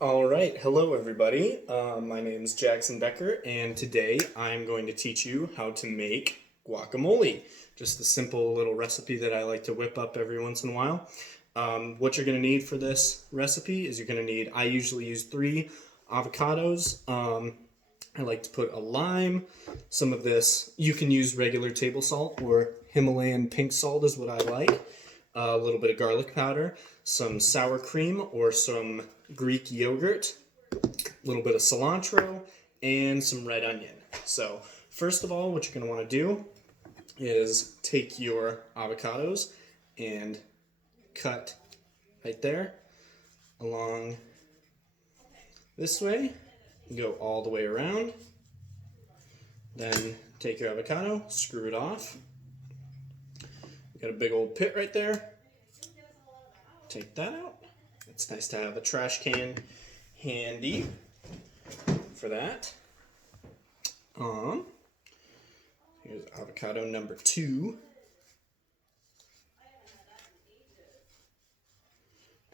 All right, hello everybody. My name is Jackson Becker, and today I'm going to teach you how to make guacamole. Just a simple little recipe that I like to whip up every once in a while. What you're going to need for this recipe is I usually use 3 avocados. I like to put a lime, some of this, you can use regular table salt or Himalayan pink salt is what I like, a little bit of garlic powder, some sour cream or some Greek yogurt, a little bit of cilantro, and some red onion. So first of all, what you're going to want to do is take your avocados and cut right there along this way, go all the way around, then take your avocado, screw it off. You got a big old pit right there. Take that out. It's nice to have a trash can handy for that. Here's avocado number 2.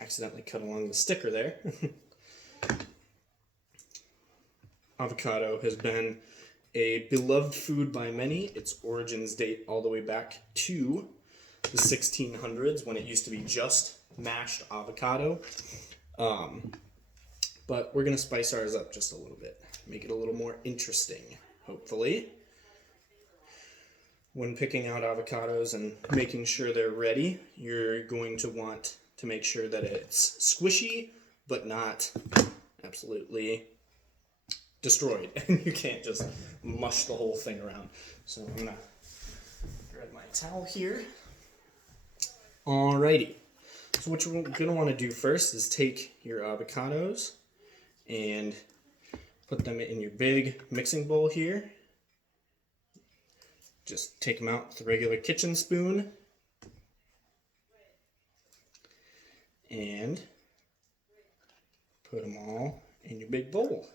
Accidentally cut along the sticker there. Avocado has been a beloved food by many. Its origins date all the way back to the 1600s when it used to be just mashed avocado. But we're going to spice ours up just a little bit, make it a little more interesting, hopefully. When picking out avocados and making sure they're ready, you're going to want to make sure that it's squishy, but not absolutely destroyed. And you can't just mush the whole thing around. So I'm going to grab my towel here. Alrighty. So what you're going to want to do first is take your avocados and put them in your big mixing bowl here. Just take them out with a regular kitchen spoon and put them all in your big bowl.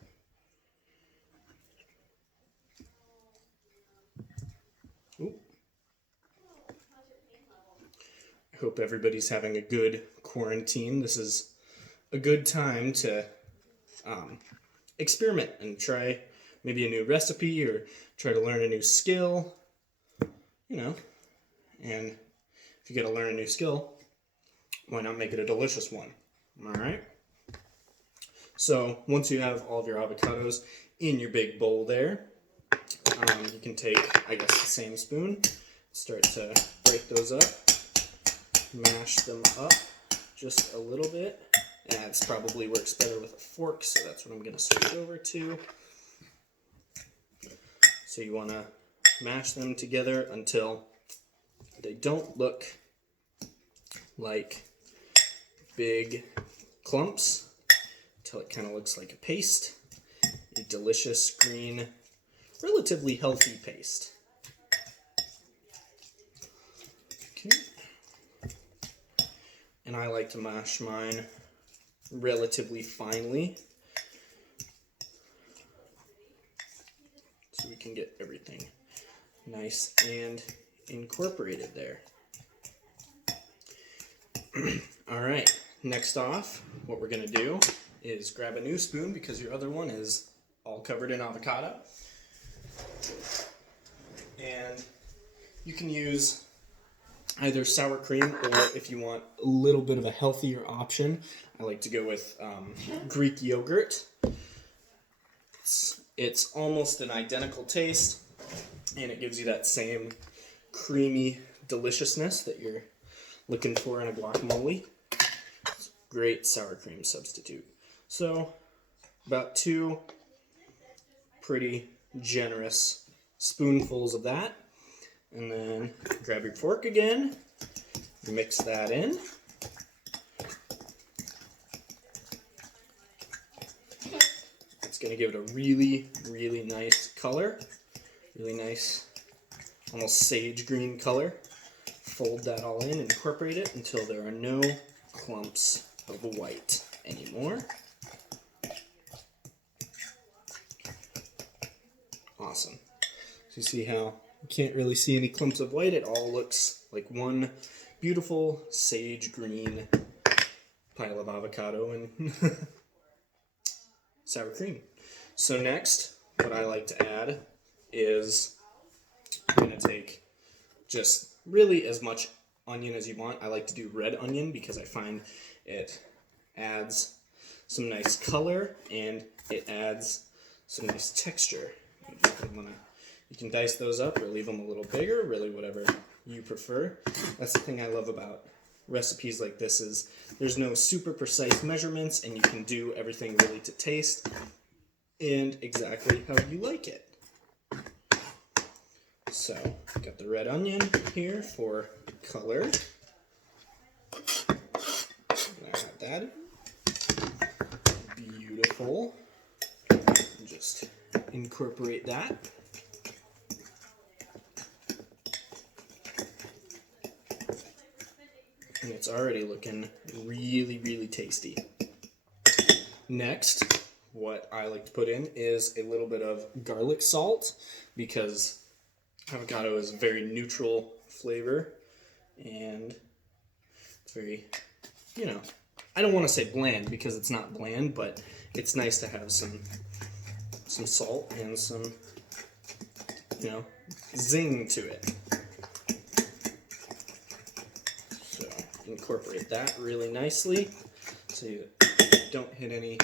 Ooh. I hope everybody's having a good quarantine. This is a good time to experiment and try maybe a new recipe or try to learn a new skill, and if you get to learn a new skill, why not make it a delicious one? All right. So once you have all of your avocados in your big bowl there, you can take, I guess, the same spoon, start to break those up, mash them up just a little bit. And this probably works better with a fork, so that's what I'm going to switch over to. So you want to mash them together until they don't look like big clumps, until it kind of looks like a paste, a delicious green, relatively healthy paste. Okay. And I like to mash mine relatively finely so we can get everything nice and incorporated there. All right, next off, what we're going to do is grab a new spoon because your other one is all covered in avocado. And you can use either sour cream, or if you want a little bit of a healthier option, I like to go with Greek yogurt. It's almost an identical taste, and it gives you that same creamy deliciousness that you're looking for in a guacamole. It's a great sour cream substitute. So about 2 pretty generous spoonfuls of that. And then grab your fork again, mix that in. It's going to give it a really, really nice color. Really nice, almost sage green color. Fold that all in and incorporate it until there are no clumps of white anymore. Awesome. So you see how you can't really see any clumps of white. It all looks like one beautiful sage green pile of avocado and sour cream. So next, what I like to add is I'm going to take just really as much onion as you want. I like to do red onion because I find it adds some nice color and it adds some nice texture. You can dice those up or leave them a little bigger, really whatever you prefer. That's the thing I love about recipes like this is there's no super precise measurements and you can do everything really to taste and exactly how you like it. So, got the red onion here for color. I have that. Beautiful. Just incorporate that. And it's already looking really, really tasty. Next, what I like to put in is a little bit of garlic salt because avocado is a very neutral flavor and it's very, I don't want to say bland because it's not bland, but it's nice to have some salt and some, zing to it. So incorporate that really nicely so you don't hit any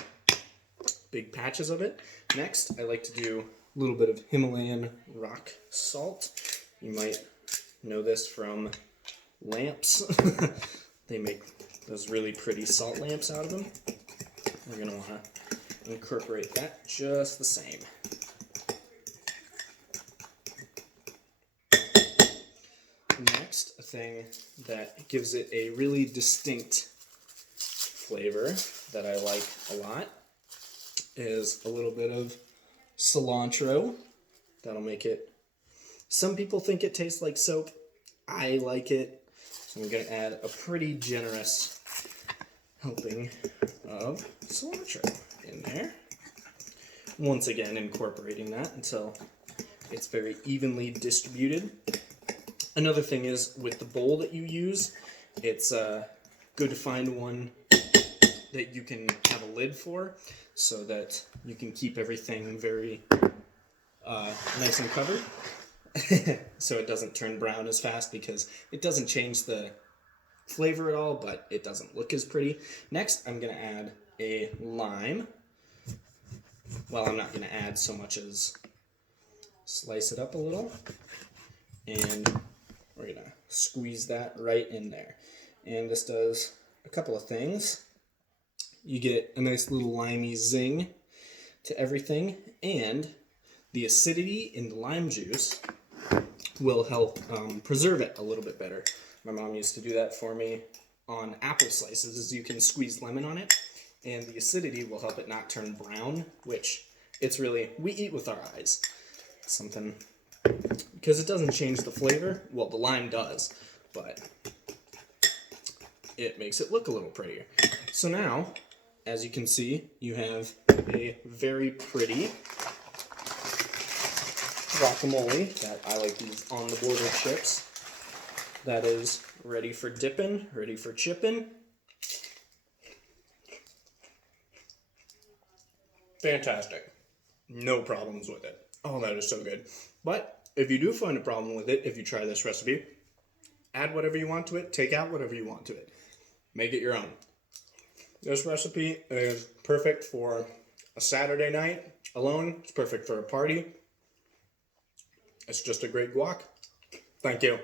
big patches of it. Next, I like to do a little bit of Himalayan rock salt. You might know this from lamps. They make those really pretty salt lamps out of them. We're going to want to incorporate that just the same. Next, a thing that gives it a really distinct flavor that I like a lot is a little bit of cilantro. That'll make it, some people think it tastes like soap. I like it. So I'm going to add a pretty generous helping of cilantro in there. Once again, incorporating that until it's very evenly distributed. Another thing is with the bowl that you use, it's good to find one that you can have a lid for so that you can keep everything very nice and covered so it doesn't turn brown as fast because it doesn't change the flavor at all, but it doesn't look as pretty. Next, I'm going to add a lime. Well, I'm not going to add so much as slice it up a little, and we're going to squeeze that right in there. And this does a couple of things. You get a nice little limey zing to everything, and the acidity in the lime juice will help preserve it a little bit better. My mom used to do that for me on apple slices, as you can squeeze lemon on it, and the acidity will help it not turn brown, which it's really, we eat with our eyes. Something, because it doesn't change the flavor. Well, the lime does, but it makes it look a little prettier. So now, as you can see, you have a very pretty guacamole that I like these on the border chips. That is ready for dipping, ready for chipping. Fantastic. No problems with it. Oh, that is so good. But if you do find a problem with it, if you try this recipe, add whatever you want to it, take out whatever you want to it. Make it your own. This recipe is perfect for a Saturday night alone. It's perfect for a party. It's just a great guac. Thank you.